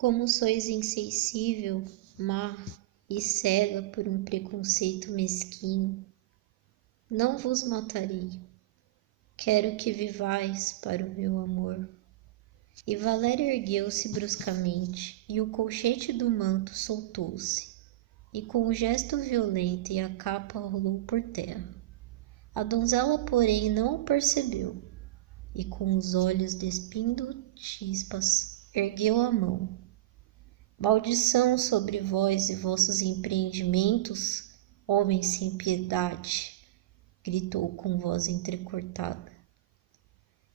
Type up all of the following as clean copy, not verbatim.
Como sois insensível, má e cega por um preconceito mesquinho, não vos matarei. Quero que vivais para o meu amor. E Valéria ergueu-se bruscamente, e o colchete do manto soltou-se, e com um gesto violento a capa rolou por terra. A donzela, porém, não o percebeu, e com os olhos despindo chispas, ergueu a mão. Maldição sobre vós e vossos empreendimentos, homem sem piedade, gritou com voz entrecortada.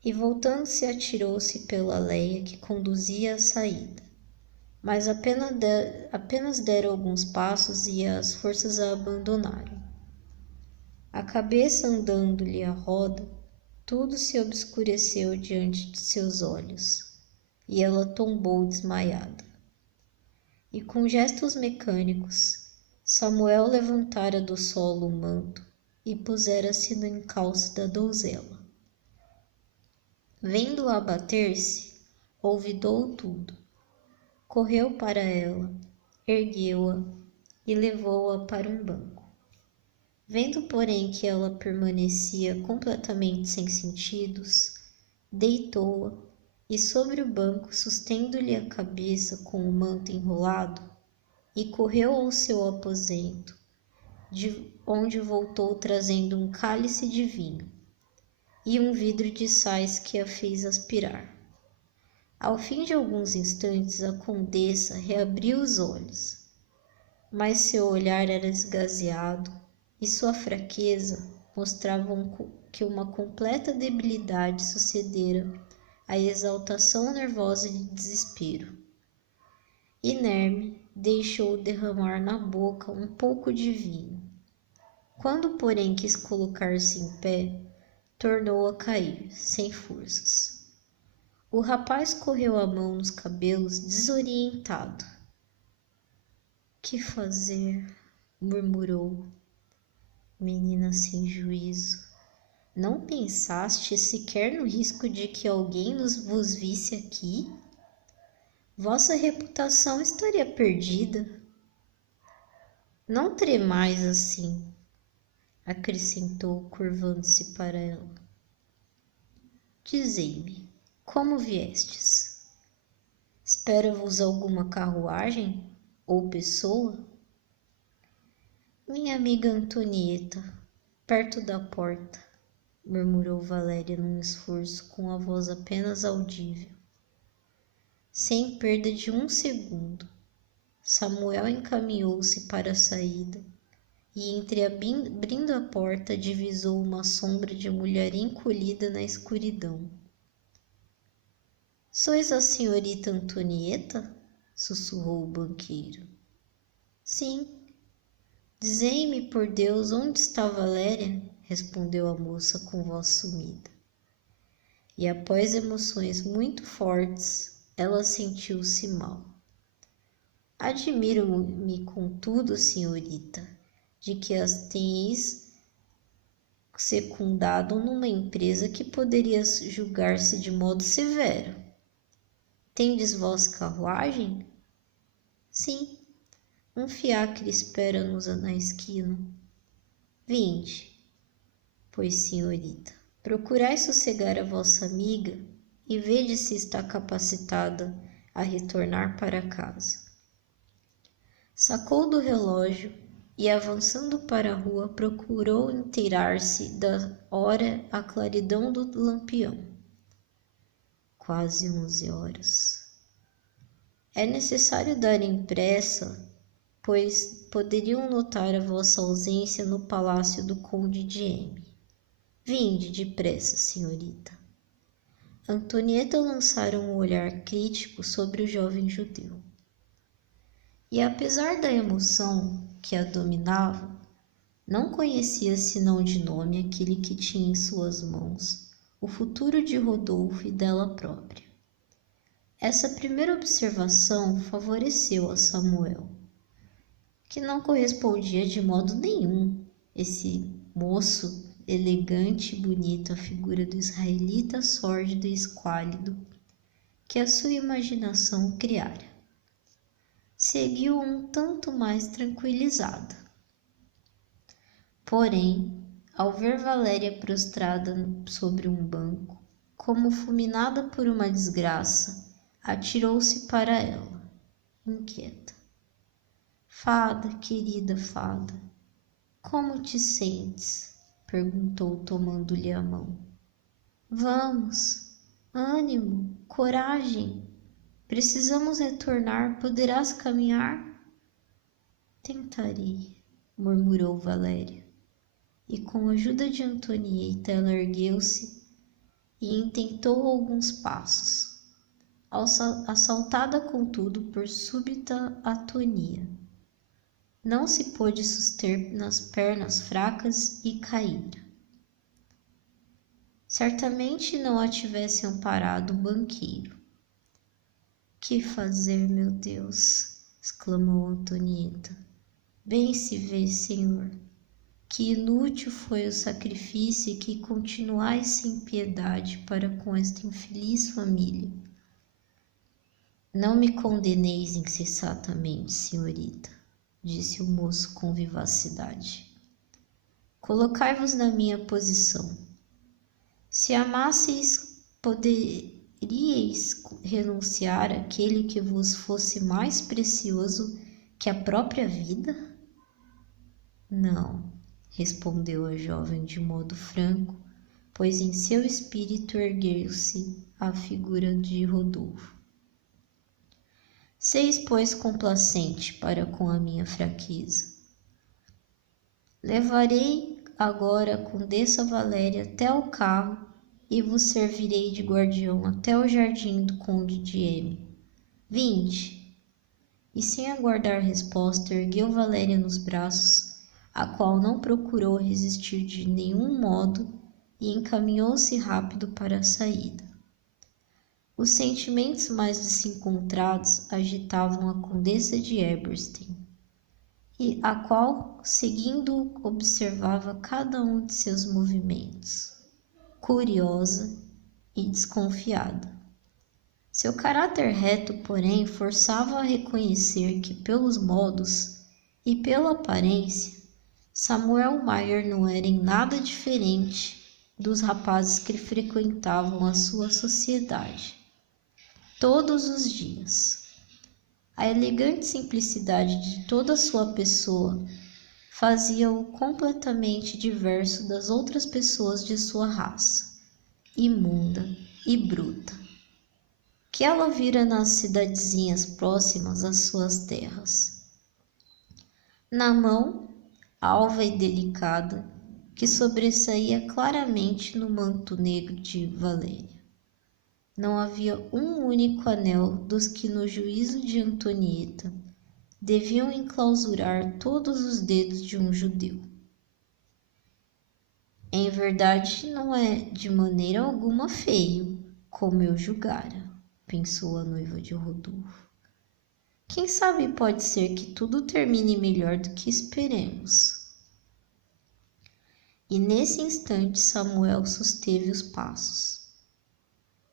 E voltando-se atirou-se pela leia que conduzia à saída. Mas apenas deram alguns passos e as forças a abandonaram. A cabeça andando-lhe à roda, tudo se obscureceu diante de seus olhos, e ela tombou desmaiada. E com gestos mecânicos, Samuel levantara do solo o manto e pusera-se no encalço da donzela. Vendo-a abater-se, olvidou tudo. Correu para ela, ergueu-a e levou-a para um banco. Vendo, porém, que ela permanecia completamente sem sentidos, deitou-a e sobre o banco, sustendo-lhe a cabeça com o manto enrolado, e correu ao seu aposento, de onde voltou trazendo um cálice de vinho e um vidro de sais que a fez aspirar. Ao fim de alguns instantes, a condessa reabriu os olhos, mas seu olhar era esgazeado e sua fraqueza mostrava que uma completa debilidade sucedera à exaltação nervosa de desespero. Inerme, deixou derramar na boca um pouco de vinho. Quando, porém, quis colocar-se em pé, tornou a cair, sem forças. O rapaz correu a mão nos cabelos, desorientado. Que fazer? Murmurou. Menina sem juízo, não pensaste sequer no risco de que alguém vos visse aqui? Vossa reputação estaria perdida. Não tremais assim, acrescentou, curvando-se para ela. Dizei-me, como viestes? Espera-vos alguma carruagem ou pessoa? Minha amiga Antonieta, perto da porta, murmurou Valéria num esforço com a voz apenas audível. Sem perda de um segundo, Samuel encaminhou-se para a saída e, abrindo a porta, divisou uma sombra de mulher encolhida na escuridão. Sois a senhorita Antonieta? Sussurrou o banqueiro. Sim. Dizei-me, por Deus, onde está Valéria? Respondeu a moça com voz sumida. E após emoções muito fortes, ela sentiu-se mal. Admiro-me, contudo, senhorita, de que as tenhais secundado numa empresa que poderia julgar-se de modo severo. Tendes vós carruagem? Sim, um fiacre espera-nos na esquina. Vinde, pois, senhorita, procurai sossegar a vossa amiga e vede se está capacitada a retornar para casa. Sacou do relógio e, avançando para a rua, procurou inteirar-se da hora à claridão do lampião. Quase 11 horas. É necessário darem pressa, pois poderiam notar a vossa ausência no palácio do conde de M. Vinde depressa, senhorita. Antonieta lançara um olhar crítico sobre o jovem judeu. E apesar da emoção que a dominava, não conhecia senão de nome aquele que tinha em suas mãos o futuro de Rodolfo e dela própria. Essa primeira observação favoreceu a Samuel, que não correspondia de modo nenhum esse moço elegante e bonito à figura do israelita sórdido e esquálido que a sua imaginação criara. seguiu um tanto mais tranquilizada. Porém, ao ver Valéria prostrada sobre um banco, como fulminada por uma desgraça, atirou-se para ela, inquieta. Fada, querida fada, como te sentes? Perguntou, tomando-lhe a mão. Vamos, ânimo, coragem. Precisamos retornar. Poderás caminhar? Tentarei, murmurou Valéria. E com a ajuda de Antonieta, ela ergueu-se e intentou alguns passos, assaltada contudo por súbita atonia. Não se pôde suster nas pernas fracas e caíra. Certamente não a tivesse amparado o banqueiro. Que fazer, meu Deus? Exclamou Antonieta. Bem se vê, Senhor, que inútil foi o sacrifício e que continuais sem piedade para com esta infeliz família. Não me condeneis insensatamente, senhorita, disse o moço com vivacidade. Colocai-vos na minha posição. Se amasseis, poderíeis renunciar àquele que vos fosse mais precioso que a própria vida? Não, respondeu a jovem de modo franco, pois em seu espírito ergueu-se a figura de Rodolfo. Seis, pois, complacente para com a minha fraqueza. Levarei agora a Condessa Valéria até o carro e vos servirei de guardião até o jardim do Conde de M. Vinde. E sem aguardar resposta, ergueu Valéria nos braços, a qual não procurou resistir de nenhum modo e encaminhou-se rápido para a saída. Os sentimentos mais desencontrados agitavam a Condessa de Eberstein, e a qual, seguindo, observava cada um de seus movimentos, curiosa e desconfiada. Seu caráter reto, porém, forçava a reconhecer que, pelos modos e pela aparência, Samuel Maier não era em nada diferente dos rapazes que frequentavam a sua sociedade todos os dias. A elegante simplicidade de toda a sua pessoa fazia-o completamente diverso das outras pessoas de sua raça, imunda e bruta, que ela vira nas cidadezinhas próximas às suas terras. Na mão, alva e delicada, que sobressaía claramente no manto negro de Valéria, não havia um único anel dos que, no juízo de Antonieta, deviam enclausurar todos os dedos de um judeu. Em verdade, não é de maneira alguma feio, como eu julgara, pensou a noiva de Rodolfo. Quem sabe pode ser que tudo termine melhor do que esperemos. E nesse instante Samuel susteve os passos.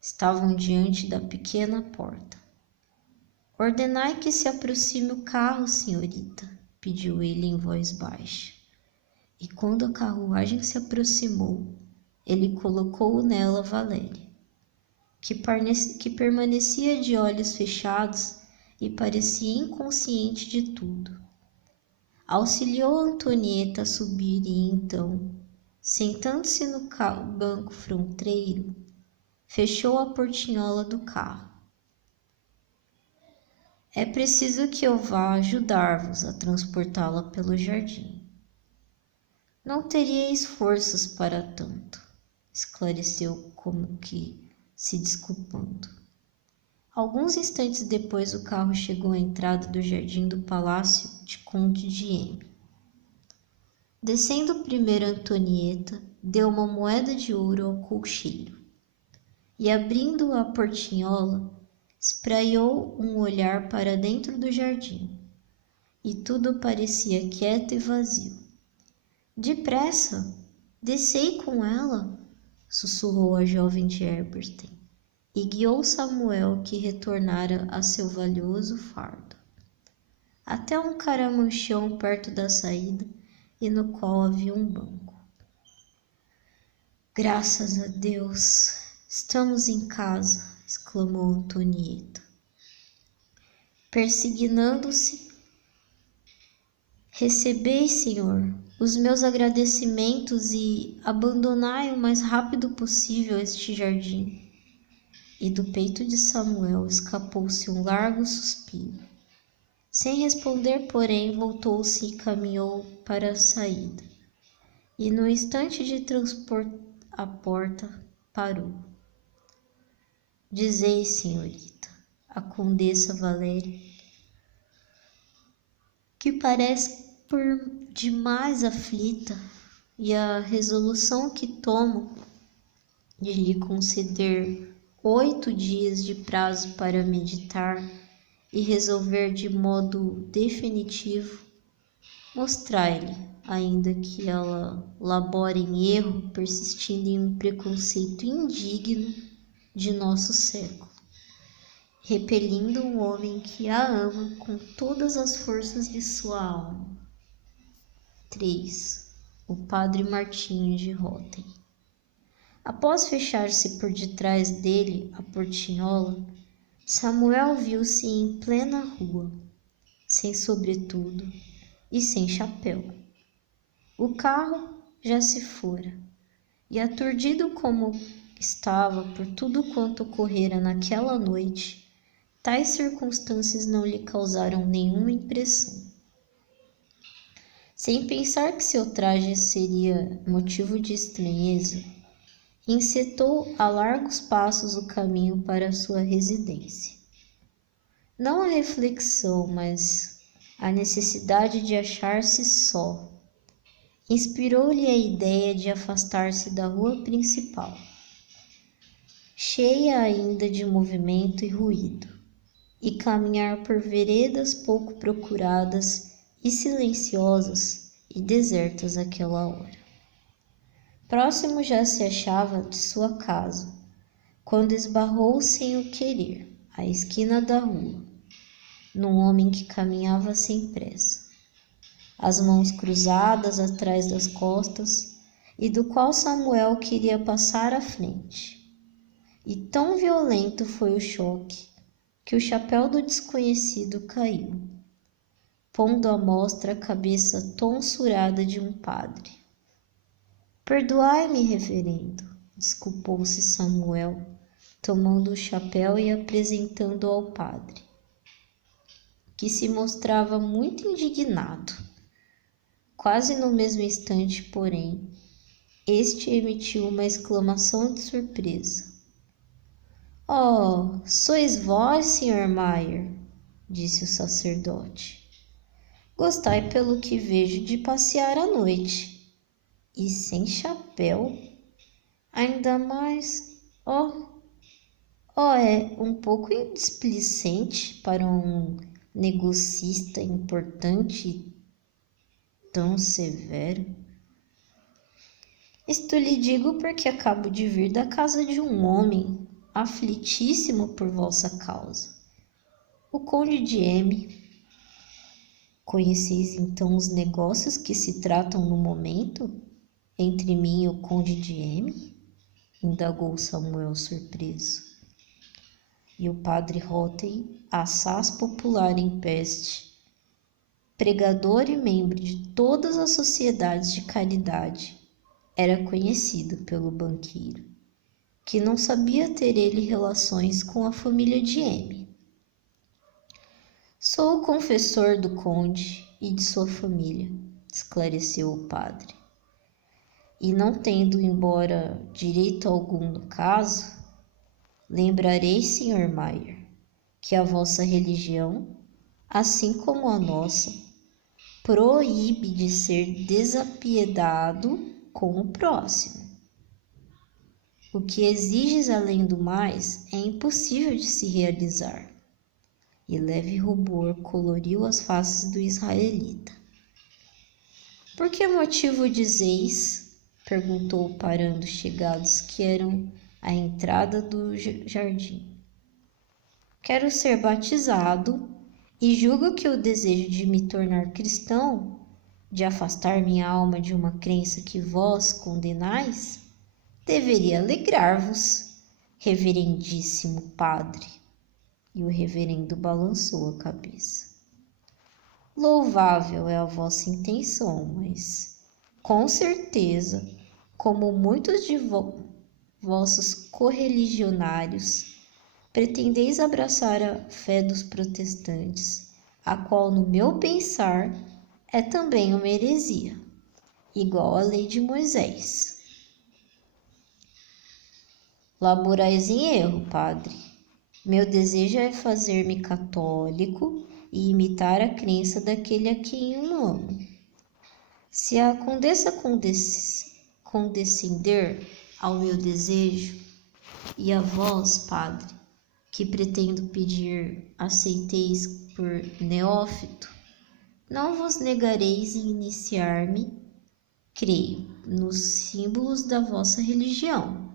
Estavam diante da pequena porta. Ordenai que se aproxime o carro, senhorita, pediu ele em voz baixa. E quando a carruagem se aproximou, ele colocou nela Valéria, que permanecia de olhos fechados e parecia inconsciente de tudo. Auxiliou Antonieta a subir e então, sentando-se no banco fronteiro, fechou a portinhola do carro. É preciso que eu vá ajudar-vos a transportá-la pelo jardim. Não teríeis forças para tanto, esclareceu como que se desculpando. Alguns instantes depois o carro chegou à entrada do jardim do palácio de Conde de M. Descendo primeiro Antonieta, deu uma moeda de ouro ao cocheiro e, abrindo a portinhola, espraiou um olhar para dentro do jardim, e tudo parecia quieto e vazio. Depressa, descei com ela, sussurrou a jovem de Eberstein, e guiou Samuel, que retornara a seu valioso fardo. até um caramanchão perto da saída e no qual havia um banco. Graças a Deus, estamos em casa, exclamou Antonieta. Persignando-se, recebei, Senhor, os meus agradecimentos e abandonai o mais rápido possível este jardim. E do peito de Samuel escapou-se um largo suspiro. Sem responder, porém, voltou-se e caminhou para a saída. E no instante de transpor a porta, parou. Dizei, senhorita, a condessa Valéria, que parece por demais aflita, e a resolução que tomo de lhe conceder 8 dias de prazo para meditar e resolver de modo definitivo, mostrai-lhe, ainda que ela labore em erro, persistindo em um preconceito indigno de nosso século, repelindo um homem que a ama com todas as forças de sua alma. 3. O padre Martinho de Rotem. Após fechar-se por detrás dele a portinhola, Samuel viu-se em plena rua, sem sobretudo e sem chapéu. O carro já se fora, e aturdido como estava por tudo quanto ocorrera naquela noite, tais circunstâncias não lhe causaram nenhuma impressão. Sem pensar que seu traje seria motivo de estranheza, encetou a largos passos o caminho para sua residência. Não a reflexão, mas a necessidade de achar-se só, inspirou-lhe a ideia de afastar-se da rua principal, cheia ainda de movimento e ruído, e caminhar por veredas pouco procuradas e silenciosas e desertas àquela hora. Próximo já se achava de sua casa, quando esbarrou sem o querer, à esquina da rua, num homem que caminhava sem pressa, as mãos cruzadas atrás das costas, e do qual Samuel queria passar à frente. E tão violento foi o choque, que o chapéu do desconhecido caiu, pondo à mostra a cabeça tonsurada de um padre. Perdoai-me, reverendo, desculpou-se Samuel, tomando o chapéu e apresentando-o ao padre, que se mostrava muito indignado. Quase no mesmo instante, porém, este emitiu uma exclamação de surpresa. — Oh, sois vós, Sr. Mayer, disse o sacerdote. Gostai, pelo que vejo, de passear à noite. E sem chapéu? Ainda mais... é um pouco displicente para um negocista importante e tão severo. Isto lhe digo porque acabo de vir da casa de um homem aflitíssimo por vossa causa, o conde de M. Conheceis então os negócios que se tratam no momento entre mim e o conde de M? Indagou Samuel surpreso. E o padre Rotem, assaz popular em peste, pregador e membro de todas as sociedades de caridade, era conhecido pelo banqueiro, que não sabia ter ele relações com a família de M. Sou o confessor do conde e de sua família, esclareceu o padre. E não tendo embora direito algum no caso, lembrarei, Sr. Mayer, que a vossa religião, assim como a nossa, proíbe de ser desapiedado com o próximo. O que exiges além do mais é impossível de se realizar. E leve rubor coloriu as faces do israelita. Por que motivo dizeis? Perguntou parando chegados que eram à entrada do jardim. Quero ser batizado E julgo que o desejo de me tornar cristão, de afastar minha alma de uma crença que vós condenais, deveria alegrar-vos, reverendíssimo padre. E o reverendo balançou a cabeça. Louvável é a vossa intenção, mas, com certeza, como muitos de vossos correligionários, pretendeis abraçar a fé dos protestantes, a qual, no meu pensar, é também uma heresia, igual à lei de Moisés. Laborais em erro, padre. Meu desejo é fazer-me católico e imitar a crença daquele a quem eu amo. Se a condessa condescender ao meu desejo, e a vós, padre, que pretendo pedir, aceiteis por neófito, não vos negareis em iniciar-me, creio, nos símbolos da vossa religião,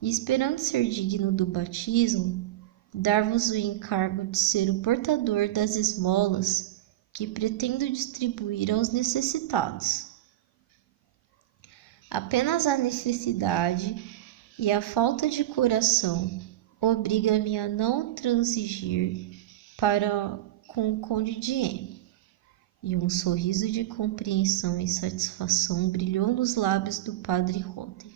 e esperando ser digno do batismo, dar-vos o encargo de ser o portador das esmolas que pretendo distribuir aos necessitados. Apenas a necessidade e a falta de coração obriga-me a não transigir para com o conde de M. E um sorriso de compreensão e satisfação brilhou nos lábios do padre Roden.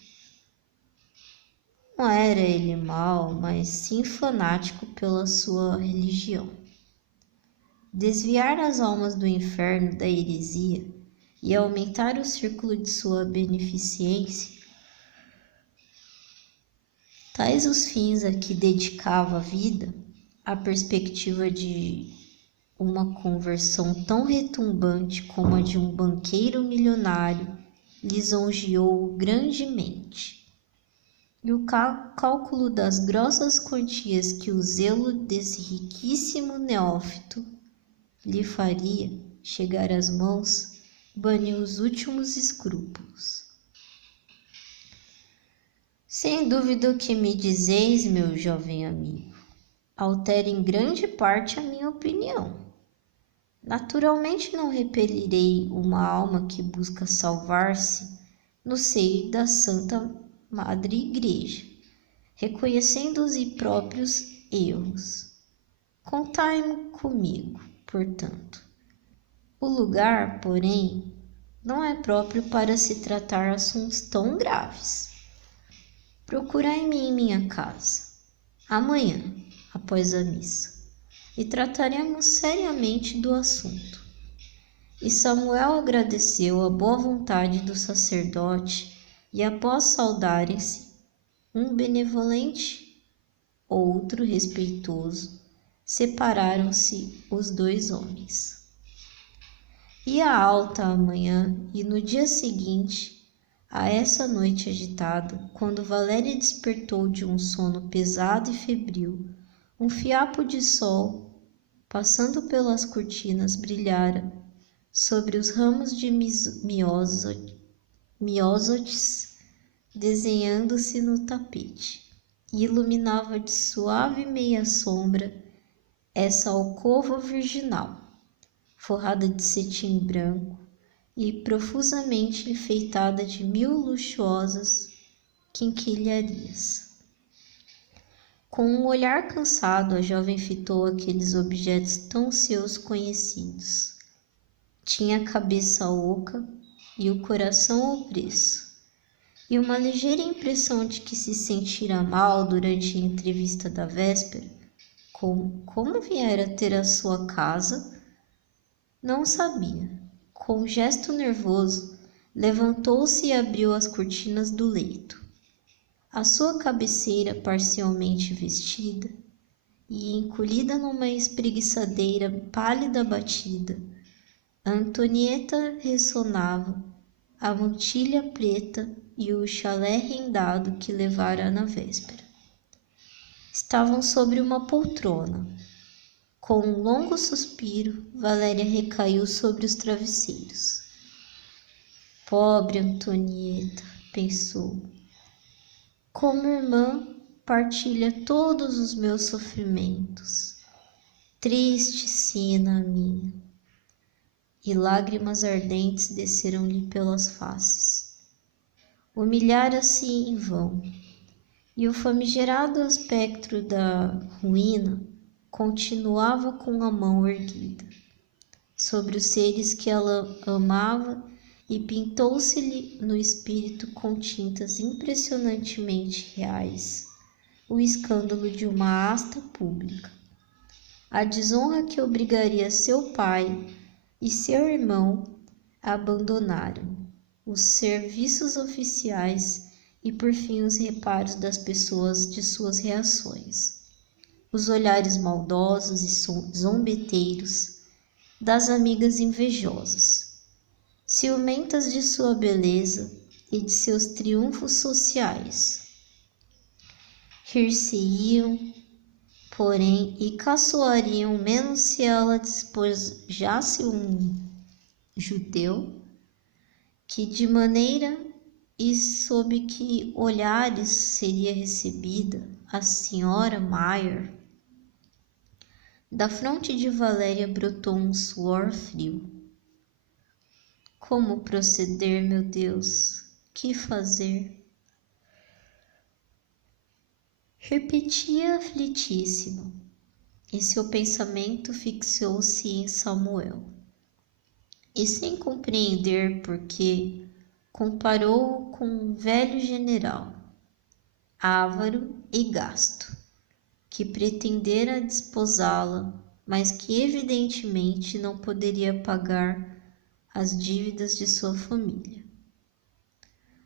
Não era ele mau, mas sim fanático pela sua religião. Desviar as almas do inferno da heresia e aumentar o círculo de sua beneficência, tais os fins a que dedicava a vida, a perspectiva de uma conversão tão retumbante como a de um banqueiro milionário lisonjeou grandemente. E o cálculo das grossas quantias que o zelo desse riquíssimo neófito lhe faria chegar às mãos baniu os últimos escrúpulos. Sem dúvida o que me dizeis, meu jovem amigo, altera em grande parte a minha opinião. Naturalmente não repelirei uma alma que busca salvar-se no seio da Santa Madre Igreja, reconhecendo os próprios erros. Contai-me comigo, portanto. O lugar, porém, não é próprio para se tratar assuntos tão graves. Procurai-me em minha casa, amanhã, após a missa, e trataremos seriamente do assunto. E Samuel agradeceu a boa vontade do sacerdote e, após saudarem-se, um benevolente, outro respeitoso, separaram-se os dois homens. Ia alta a manhã e no dia seguinte, a essa noite agitada, quando Valéria despertou de um sono pesado e febril, um fiapo de sol, passando pelas cortinas, brilhara sobre os ramos de miósotes, desenhando-se no tapete, e iluminava de suave meia sombra essa alcova virginal, forrada de cetim branco e profusamente enfeitada de 1000 luxuosas quinquilharias. Com um olhar cansado, a jovem fitou aqueles objetos tão seus conhecidos. Tinha a cabeça oca e o coração opresso, e uma ligeira impressão de que se sentira mal durante a entrevista da véspera, como viera ter a sua casa, não sabia. Com um gesto nervoso, levantou-se e abriu as cortinas do leito. À sua cabeceira, parcialmente vestida e encolhida numa espreguiçadeira pálida batida, Antonieta ressonava a mantilha preta e o chalé rendado que levara na véspera. Estavam sobre uma poltrona. Com um longo suspiro, Valéria recaiu sobre os travesseiros. Pobre Antonieta, pensou. Como irmã, partilha todos os meus sofrimentos. Triste sina minha, e lágrimas ardentes desceram-lhe pelas faces. Humilhara-se em vão, e o famigerado aspecto da ruína continuava com a mão erguida sobre os seres que ela amava, e pintou-se-lhe no espírito com tintas impressionantemente reais o escândalo de uma asta pública, a desonra que obrigaria seu pai e seu irmão a abandonarem os serviços oficiais e por fim os reparos das pessoas de suas reações, os olhares maldosos e zombeteiros das amigas invejosas, ciumentas de sua beleza e de seus triunfos sociais. Rir-se-iam, porém, e caçoariam menos se ela despojasse um judeu, que de maneira e sob que olhares seria recebida a senhora Mayer. Da fronte de Valéria brotou um suor frio. Como proceder, meu Deus? Que fazer? Repetia aflitíssima, e seu pensamento fixou-se em Samuel. E sem compreender por que, comparou-o com um velho general, avaro e gasto, que pretendera desposá-la, mas que evidentemente não poderia pagar as dívidas de sua família.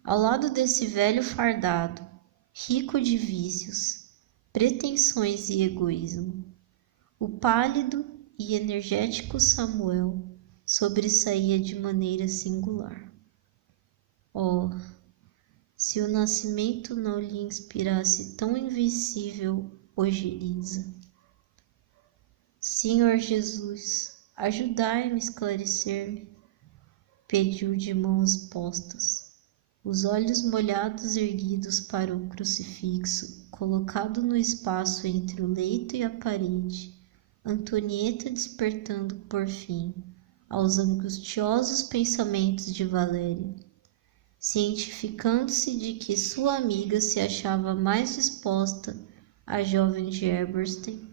Ao lado desse velho fardado, rico de vícios, pretensões e egoísmo, o pálido e energético Samuel sobressaía de maneira singular. Oh, se o nascimento não lhe inspirasse tão invencível ojeriza! Senhor Jesus, ajudai-me a esclarecer-me, pediu de mãos postas, os olhos molhados erguidos para o crucifixo, colocado no espaço entre o leito e a parede, Antonieta despertando por fim aos angustiosos pensamentos de Valéria, cientificando-se de que sua amiga se achava mais disposta à jovem de Eberstein,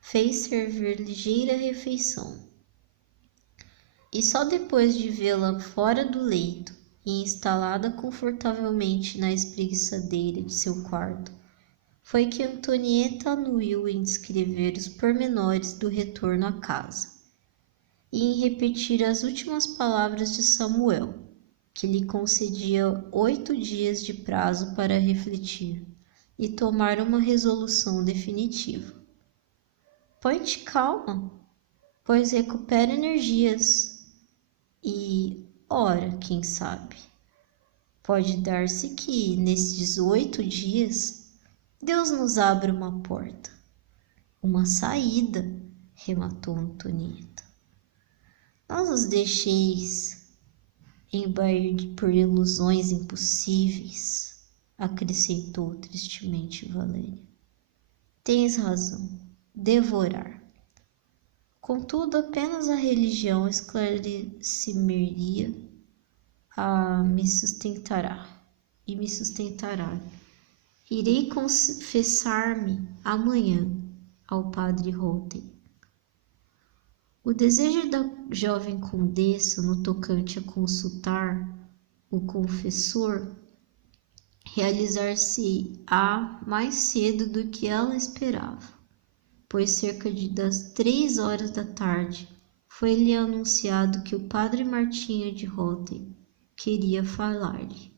fez servir ligeira refeição. E só depois de vê-la fora do leito e instalada confortavelmente na espreguiçadeira de seu quarto, foi que Antonieta anuiu em descrever os pormenores do retorno à casa e em repetir as últimas palavras de Samuel, que lhe concedia 8 dias de prazo para refletir e tomar uma resolução definitiva. Põe-te calma, pois recupera energias e, ora, quem sabe, pode dar-se que, nesses 8 dias, Deus nos abra uma porta, uma saída, rematou Antonieta. Não os deixeis embair por ilusões impossíveis, acrescentou tristemente Valéria. Tens razão, devorar. Contudo, apenas a religião esclareceria me sustentará. Irei confessar-me amanhã ao padre Rotem. O desejo da jovem condessa no tocante a consultar o confessor realizar-se-á mais cedo do que ela esperava, pois cerca das 3 horas da tarde foi-lhe anunciado que o padre Martinho de Rotem queria falar-lhe.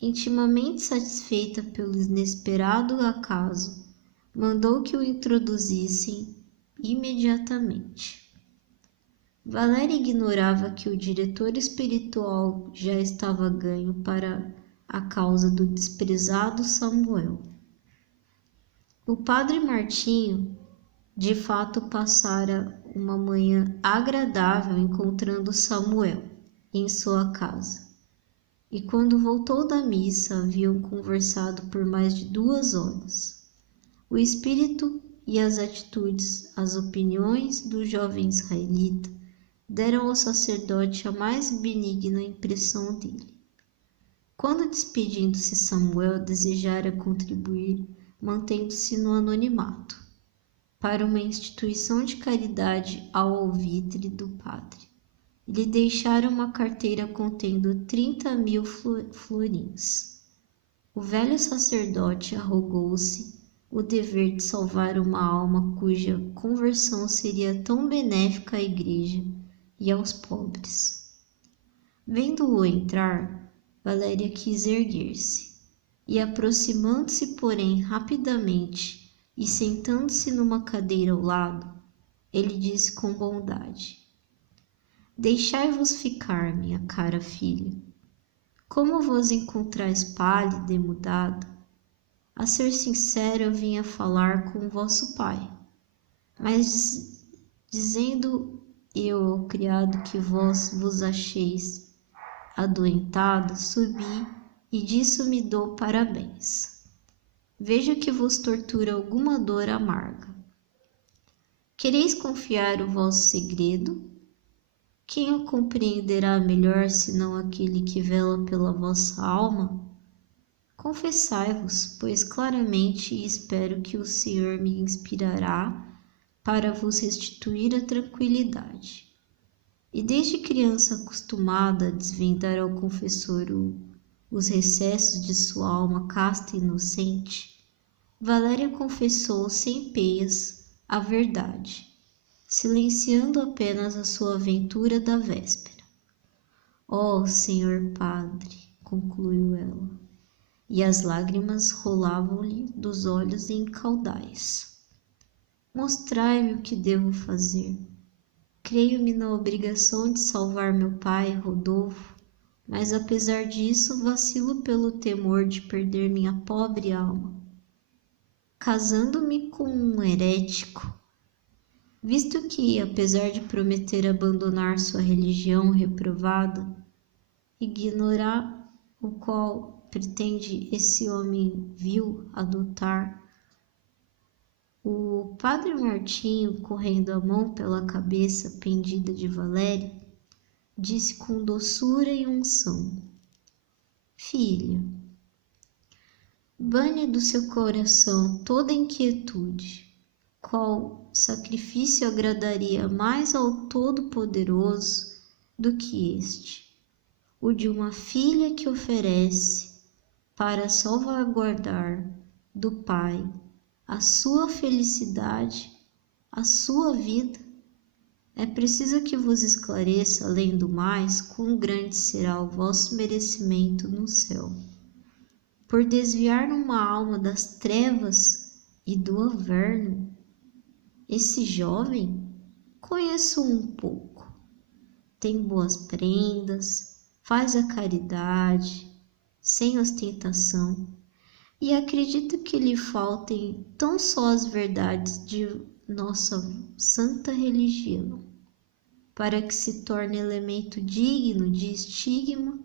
Intimamente satisfeita pelo inesperado acaso, mandou que o introduzissem imediatamente. Valéria ignorava que o diretor espiritual já estava ganho para a causa do desprezado Samuel. O padre Martinho, de fato, passara uma manhã agradável encontrando Samuel em sua casa, e quando voltou da missa haviam conversado por mais de 2 horas. O espírito e as atitudes, as opiniões do jovem israelita deram ao sacerdote a mais benigna impressão dele. Quando despedindo-se, Samuel desejara contribuir, mantendo-se no anonimato, para uma instituição de caridade ao alvitre do padre. Lhe deixara uma carteira contendo 30.000 florins. O velho sacerdote arrogou-se o dever de salvar uma alma cuja conversão seria tão benéfica à igreja e aos pobres. Vendo-o entrar, Valéria quis erguer-se, e aproximando-se, porém, rapidamente e sentando-se numa cadeira ao lado, ele disse com bondade: Deixai-vos ficar, minha cara filha. Como vos encontrais pálida e mudada? A ser sincero, eu vinha falar com vosso pai, mas dizendo eu ao criado que vós vos acheis adoentada, subi e disso me dou parabéns. Vejo que vos tortura alguma dor amarga. Quereis confiar o vosso segredo? Quem o compreenderá melhor senão aquele que vela pela vossa alma? Confessai-vos, pois claramente espero que o Senhor me inspirará para vos restituir a tranquilidade. E desde criança acostumada a desvendar ao confessor os recessos de sua alma casta e inocente, Valéria confessou sem peias a verdade, silenciando apenas a sua aventura da véspera. Ó, Senhor Padre, concluiu ela, e as lágrimas rolavam-lhe dos olhos em caudais. Mostrai-me o que devo fazer. Creio-me na obrigação de salvar meu pai, Rodolfo, mas apesar disso vacilo pelo temor de perder minha pobre alma. Casando-me com um herético, visto que, apesar de prometer abandonar sua religião reprovada, ignorar o qual pretende esse homem vil adotar, o padre Martinho, correndo a mão pela cabeça pendida de Valéria, disse com doçura e unção: Filha, bane do seu coração toda inquietude. Qual sacrifício agradaria mais ao Todo-Poderoso do que este? O de uma filha que oferece, para salvaguardar do pai a sua felicidade, a sua vida. É preciso que vos esclareça, além do mais, quão grande será o vosso merecimento no céu, por desviar uma alma das trevas e do averno. Esse jovem, conheço um pouco, tem boas prendas, faz a caridade, sem ostentação, e acredito que lhe faltem tão só as verdades de nossa santa religião, para que se torne elemento digno de estigma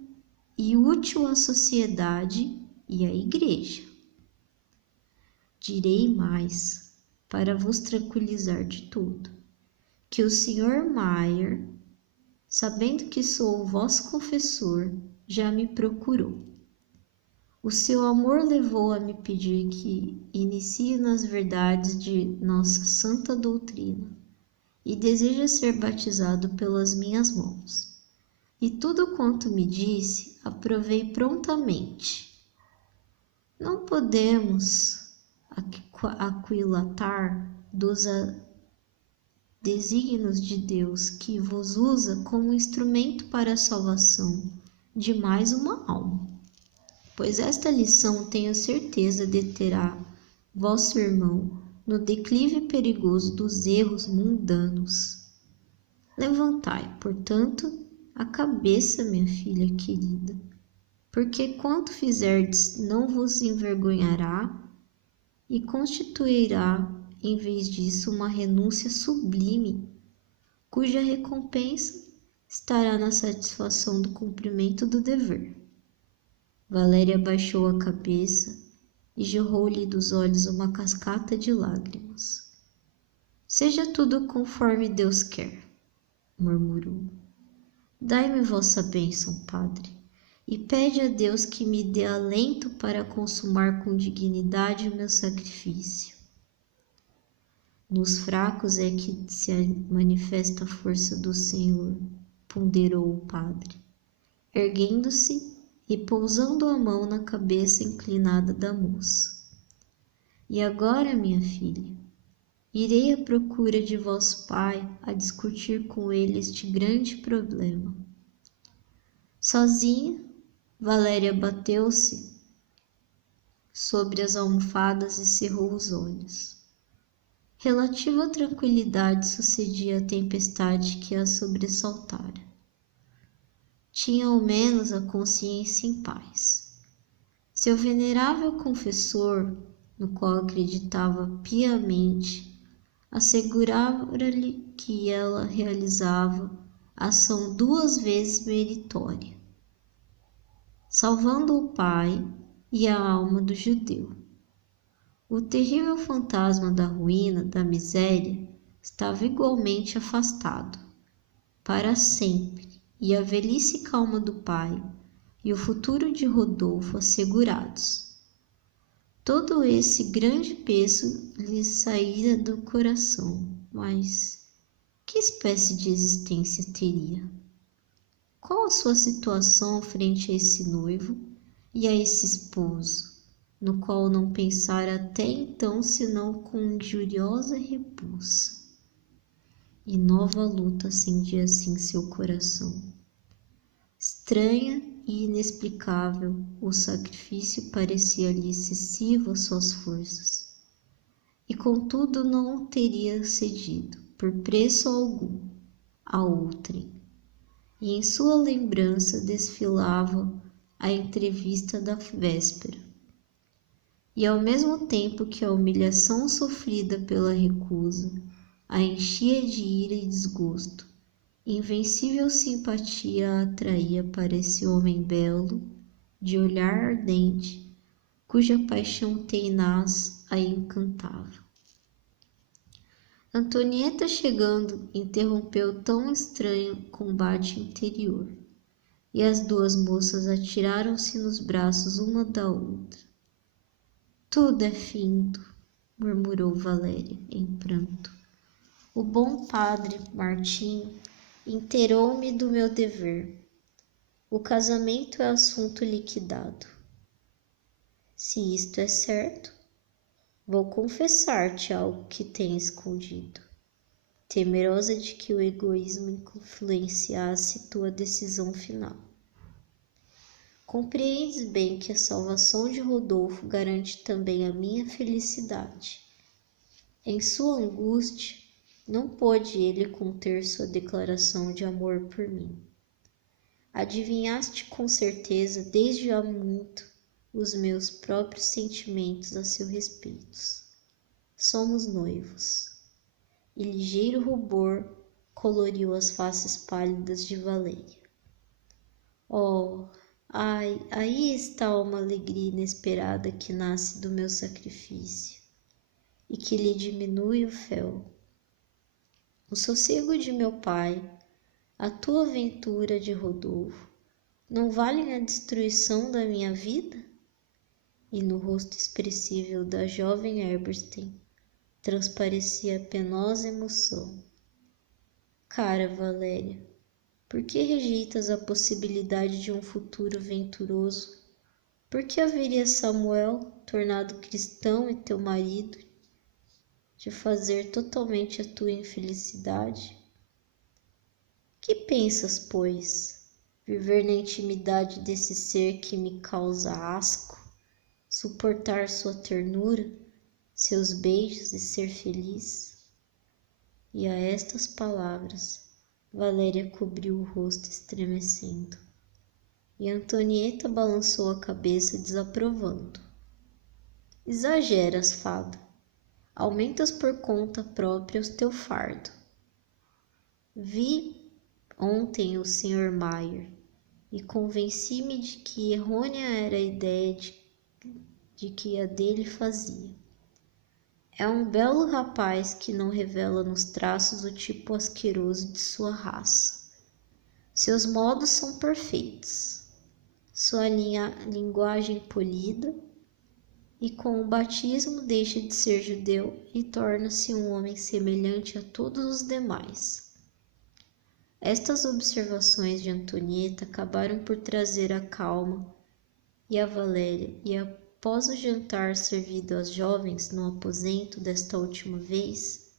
e útil à sociedade e à igreja. Direi mais, para vos tranquilizar de tudo, que o Sr. Maier, sabendo que sou o vosso confessor, já me procurou. O seu amor levou a me pedir que inicie nas verdades de nossa santa doutrina e deseja ser batizado pelas minhas mãos. E tudo quanto me disse, aprovei prontamente. Não podemos aquilatar dos desígnios de Deus que vos usa como instrumento para a salvação de mais uma alma. Pois esta lição tenho certeza deterá vosso irmão no declive perigoso dos erros mundanos. Levantai, portanto, a cabeça, minha filha querida, porque quanto fizerdes não vos envergonhará e constituirá, em vez disso, uma renúncia sublime, cuja recompensa estará na satisfação do cumprimento do dever. Valéria baixou a cabeça e jorrou-lhe dos olhos uma cascata de lágrimas. Seja tudo conforme Deus quer, murmurou. Dai-me vossa bênção, Padre, e pede a Deus que me dê alento para consumar com dignidade o meu sacrifício. Nos fracos é que se manifesta a força do Senhor, ponderou o padre, erguendo-se e pousando a mão na cabeça inclinada da moça. E agora, minha filha, irei à procura de vosso pai a discutir com ele este grande problema. Sozinha, Valéria bateu-se sobre as almofadas e cerrou os olhos. Relativa tranquilidade sucedia a tempestade que a sobressaltara. Tinha ao menos a consciência em paz. Seu venerável confessor, no qual acreditava piamente, assegurava-lhe que ela realizava ação 2 vezes meritória, salvando o pai e a alma do judeu. O terrível fantasma da ruína, da miséria, estava igualmente afastado, para sempre, e a velhice calma do pai e o futuro de Rodolfo assegurados. Todo esse grande peso lhe saíra do coração, mas que espécie de existência teria? Qual a sua situação frente a esse noivo e a esse esposo, no qual não pensara até então senão com injuriosa repulsa? E nova luta acendia-se em seu coração. Estranha e inexplicável, o sacrifício parecia-lhe excessivo às suas forças. E contudo não o teria cedido, por preço algum, a outrem. E em sua lembrança desfilava a entrevista da véspera. E ao mesmo tempo que a humilhação sofrida pela recusa a enchia de ira e desgosto, invencível simpatia a atraía para esse homem belo, de olhar ardente, cuja paixão tenaz a encantava. Antonieta, chegando, interrompeu tão estranho combate interior, e as 2 moças atiraram-se nos braços uma da outra. Tudo é findo, murmurou Valéria, em pranto. O bom padre Martim inteirou-me do meu dever. O casamento é assunto liquidado. Se isto é certo, vou confessar-te algo que tenho escondido, temerosa de que o egoísmo influenciasse tua decisão final. Compreendes bem que a salvação de Rodolfo garante também a minha felicidade. Em sua angústia, não pôde ele conter sua declaração de amor por mim. Adivinhaste com certeza desde há muito os meus próprios sentimentos a seu respeito. Somos noivos. E ligeiro rubor coloriu as faces pálidas de Valéria. Oh, ai, aí está uma alegria inesperada que nasce do meu sacrifício e que lhe diminui o fel. O sossego de meu pai, a tua ventura de Rodolfo, não valem a destruição da minha vida? E no rosto expressível da jovem Eberstein transparecia penosa emoção. Cara Valéria, por que rejeitas a possibilidade de um futuro venturoso? Por que haveria Samuel, tornado cristão e teu marido, de fazer totalmente a tua infelicidade? Que pensas, pois, viver na intimidade desse ser que me causa asco, suportar sua ternura, seus beijos e ser feliz? E a estas palavras, Valéria cobriu o rosto estremecendo, e Antonieta balançou a cabeça desaprovando. Exageras, fada. Aumentas por conta própria o teu fardo. Vi ontem o Sr. Mayer e convenci-me de que errônea era a ideia de que a dele fazia. É um belo rapaz que não revela nos traços o tipo asqueroso de sua raça. Seus modos são perfeitos, sua linguagem polida, e com o batismo deixa de ser judeu e torna-se um homem semelhante a todos os demais. Estas observações de Antonieta acabaram por trazer a calma e a Valéria, e após o jantar servido às jovens no aposento desta última vez,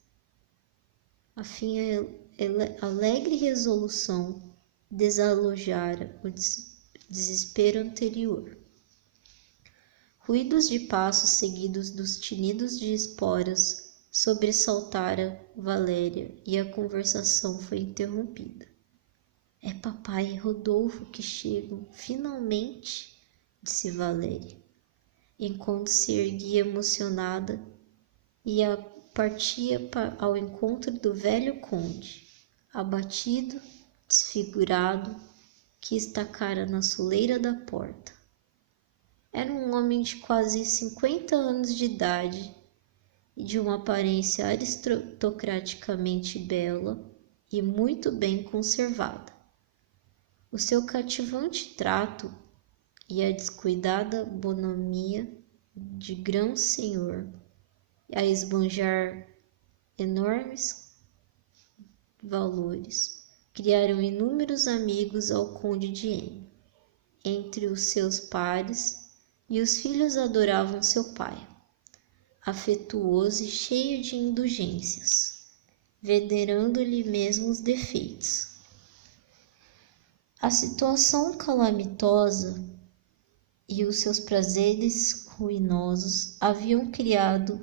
a alegre resolução desalojara o desespero anterior. Ruídos de passos seguidos dos tinidos de esporas sobressaltara Valéria e a conversação foi interrompida. É papai e Rodolfo que chegam, finalmente, disse Valéria, enquanto se erguia emocionada e partia ao encontro do velho conde, abatido, desfigurado, que estacara na soleira da porta. Era um homem de quase 50 anos de idade e de uma aparência aristocraticamente bela e muito bem conservada. O seu cativante trato e a descuidada bonomia de grão senhor, a esbanjar enormes valores, criaram inúmeros amigos ao conde de M. Entre os seus pares, e os filhos adoravam seu pai, afetuoso e cheio de indulgências, venerando-lhe mesmo os defeitos. A situação calamitosa e os seus prazeres ruinosos haviam criado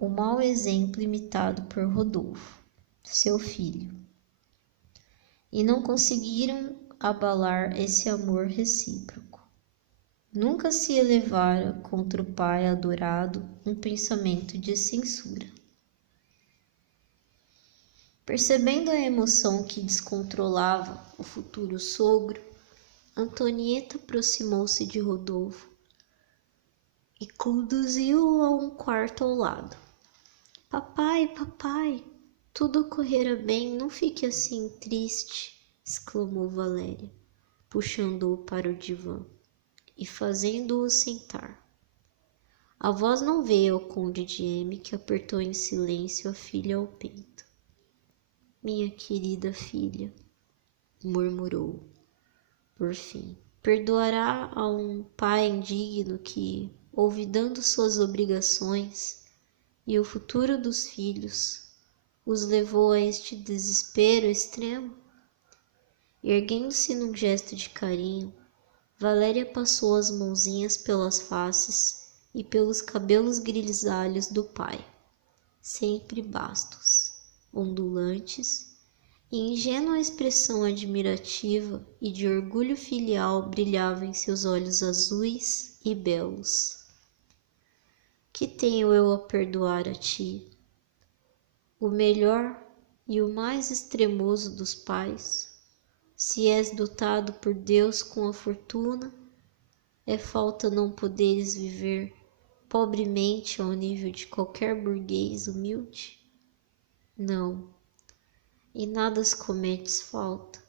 o mau exemplo imitado por Rodolfo, seu filho, e não conseguiram abalar esse amor recíproco. Nunca se elevara contra o pai adorado um pensamento de censura. Percebendo a emoção que descontrolava o futuro sogro, Antonieta aproximou-se de Rodolfo e conduziu-o a um quarto ao lado. Papai, papai, tudo ocorrerá bem, não fique assim triste, exclamou Valéria, puxando-o para o divã e fazendo-o sentar. A voz não veio ao conde de M, que apertou em silêncio a filha ao peito. Minha querida filha, murmurou, por fim, perdoará a um pai indigno que, olvidando suas obrigações e o futuro dos filhos, os levou a este desespero extremo? Erguendo-se num gesto de carinho, Valéria passou as mãozinhas pelas faces e pelos cabelos grisalhos do pai, sempre bastos, ondulantes, e ingênua expressão admirativa e de orgulho filial brilhava em seus olhos azuis e belos. Que tenho eu a perdoar a ti, o melhor e o mais extremoso dos pais? Se és dotado por Deus com a fortuna, é falta não poderes viver pobremente ao nível de qualquer burguês humilde? Não, e nada cometes falta.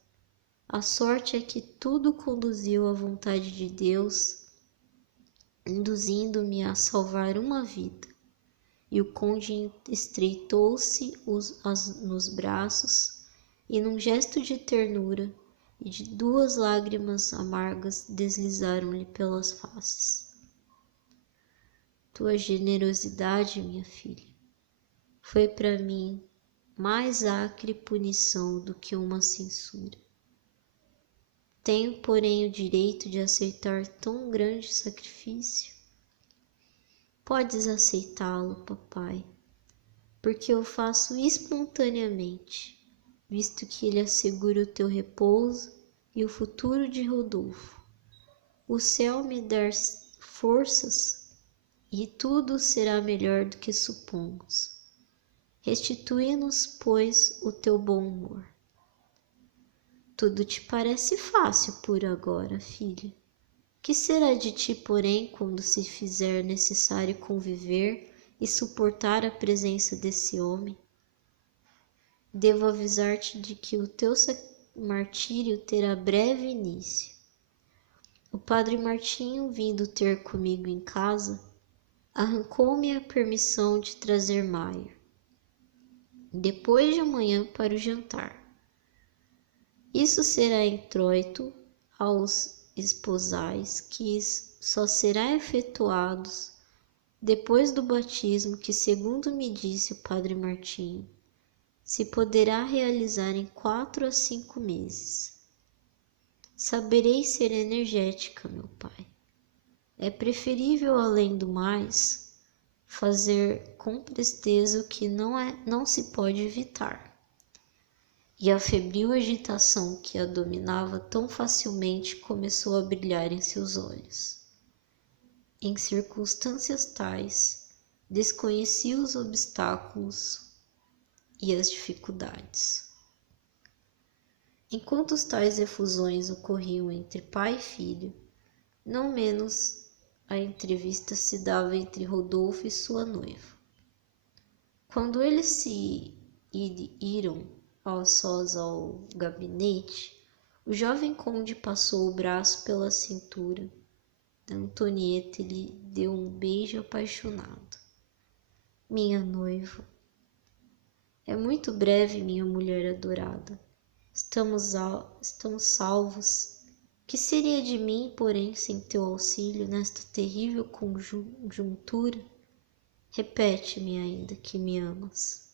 A sorte é que tudo conduziu à vontade de Deus, induzindo-me a salvar uma vida. E o conde estreitou-se nos braços e, num gesto de ternura, e de 2 lágrimas amargas deslizaram-lhe pelas faces. Tua generosidade, minha filha, foi para mim mais acre punição do que uma censura. Tenho, porém, o direito de aceitar tão grande sacrifício? Podes aceitá-lo, papai, porque eu faço espontaneamente, visto que ele assegura o teu repouso e o futuro de Rodolfo. O céu me dá forças e tudo será melhor do que supomos. Restitui-nos, pois, o teu bom humor. Tudo te parece fácil por agora, filha. Que será de ti, porém, quando se fizer necessário conviver e suportar a presença desse homem? Devo avisar-te de que o teu martírio terá breve início. O padre Martinho, vindo ter comigo em casa, arrancou-me a permissão de trazer Maier, depois de amanhã, para o jantar. Isso será introito aos esposais, que só será efetuados depois do batismo, que, segundo me disse o padre Martinho, se poderá realizar em 4 a 5 meses. Saberei ser energética, meu pai. É preferível, além do mais, fazer com presteza o que não se pode evitar. E a febril agitação que a dominava tão facilmente começou a brilhar em seus olhos. Em circunstâncias tais, desconhecia os obstáculos e as dificuldades. Enquanto tais efusões ocorriam entre pai e filho, não menos a entrevista se dava entre Rodolfo e sua noiva. Quando eles se iram aos sós ao gabinete, o jovem conde passou o braço pela cintura da Antonieta e lhe deu um beijo apaixonado. Minha noiva, é muito breve, minha mulher adorada. Estamos salvos. Que seria de mim, porém, sem teu auxílio nesta terrível conjuntura? Repete-me ainda que me amas.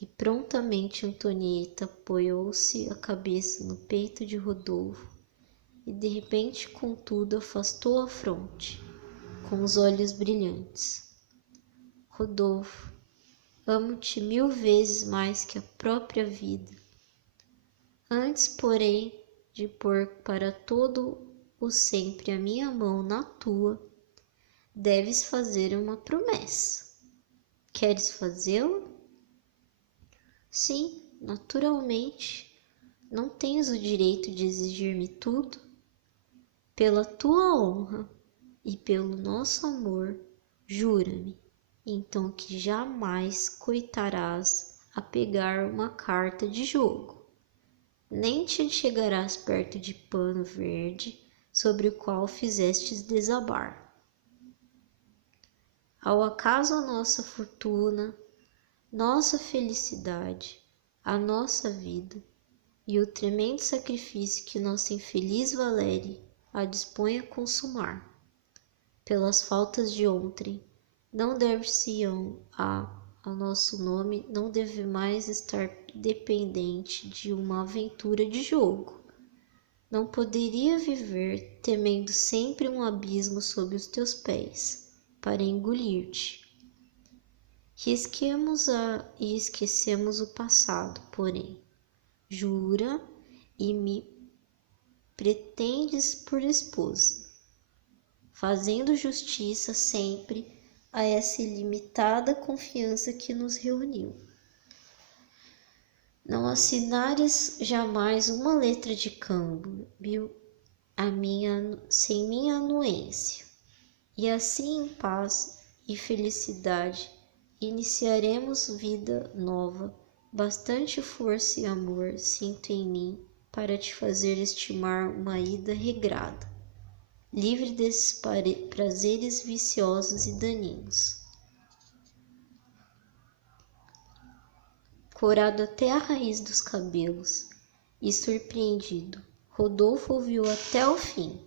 E prontamente Antonieta apoiou-se a cabeça no peito de Rodolfo e de repente, contudo, afastou a fronte, com os olhos brilhantes. Rodolfo, amo-te 1000 vezes mais que a própria vida. Antes, porém, de pôr para todo o sempre a minha mão na tua, deves fazer uma promessa. Queres fazê-la? Sim, naturalmente. Não tens o direito de exigir-me tudo? Pela tua honra e pelo nosso amor, jura-me, então, que jamais coitarás a pegar uma carta de jogo, nem te chegarás perto de pano verde sobre o qual fizestes desabar. Ao acaso, a nossa fortuna, nossa felicidade, a nossa vida e o tremendo sacrifício que nossa infeliz Valéria a dispõe a consumar, pelas faltas de ontem, não dar-se-ão a nosso nome, não deve mais estar dependente de uma aventura de jogo. Não poderia viver temendo sempre um abismo sob os teus pés, para engolir-te. Risquemos e esquecemos o passado, porém. Jura e me pretendes por esposa, fazendo justiça sempre a essa ilimitada confiança que nos reuniu. Não assinares jamais uma letra de câmbio sem minha anuência, e assim, em paz e felicidade, iniciaremos vida nova. Bastante força e amor sinto em mim para te fazer estimar uma ida regrada, livre desses prazeres viciosos e daninhos. Corado até a raiz dos cabelos e surpreendido, Rodolfo ouviu até o fim.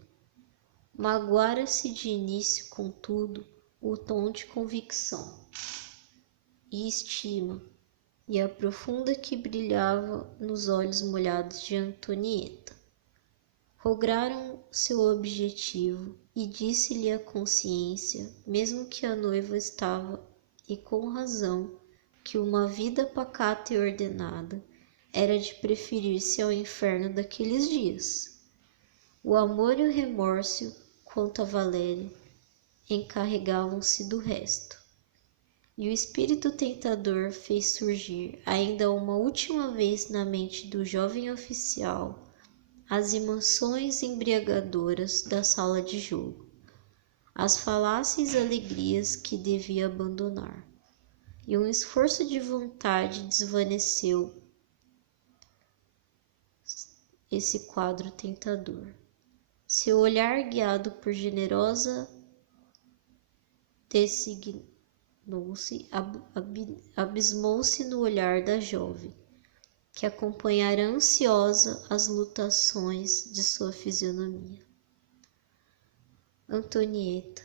Magoara-se de início, contudo, o tom de convicção e estima e a profunda que brilhava nos olhos molhados de Antonieta. Rogaram seu objetivo e disse-lhe a consciência, mesmo que a noiva estava, e com razão, que uma vida pacata e ordenada era de preferir-se ao inferno daqueles dias. O amor e o remorso, quanto a Valéria, encarregavam-se do resto. E o espírito tentador fez surgir, ainda uma última vez na mente do jovem oficial, as emoções embriagadoras da sala de jogo. as faláceis alegrias que devia abandonar, e um esforço de vontade desvaneceu esse quadro tentador. Seu olhar, guiado por generosa designou-se, abismou-se no olhar da jovem, que acompanhara ansiosa as lutações de sua fisionomia. Antonieta,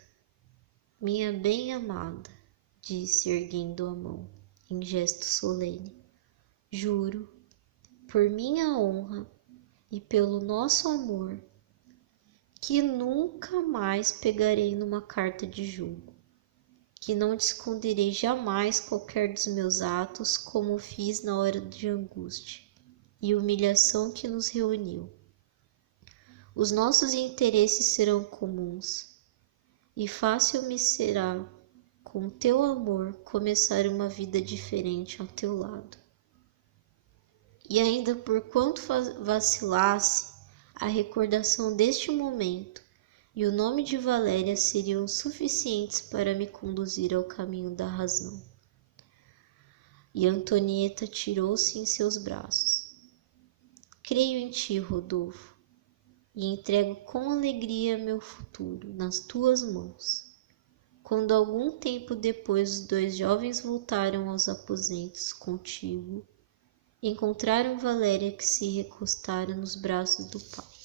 minha bem-amada, disse, erguendo a mão, em gesto solene, juro, por minha honra e pelo nosso amor, que nunca mais pegarei numa carta de julgo, que não te esconderei jamais qualquer dos meus atos, como fiz na hora de angústia e humilhação que nos reuniu. Os nossos interesses serão comuns, e fácil me será, com teu amor, começar uma vida diferente ao teu lado. E ainda por quanto vacilasse, a recordação deste momento e o nome de Valéria seriam suficientes para me conduzir ao caminho da razão. E Antonieta tirou-se em seus braços. Creio em ti, Rodolfo, e entrego com alegria meu futuro nas tuas mãos. Quando algum tempo depois os dois jovens voltaram aos aposentos contíguos, encontraram Valéria, que se recostara nos braços do pai.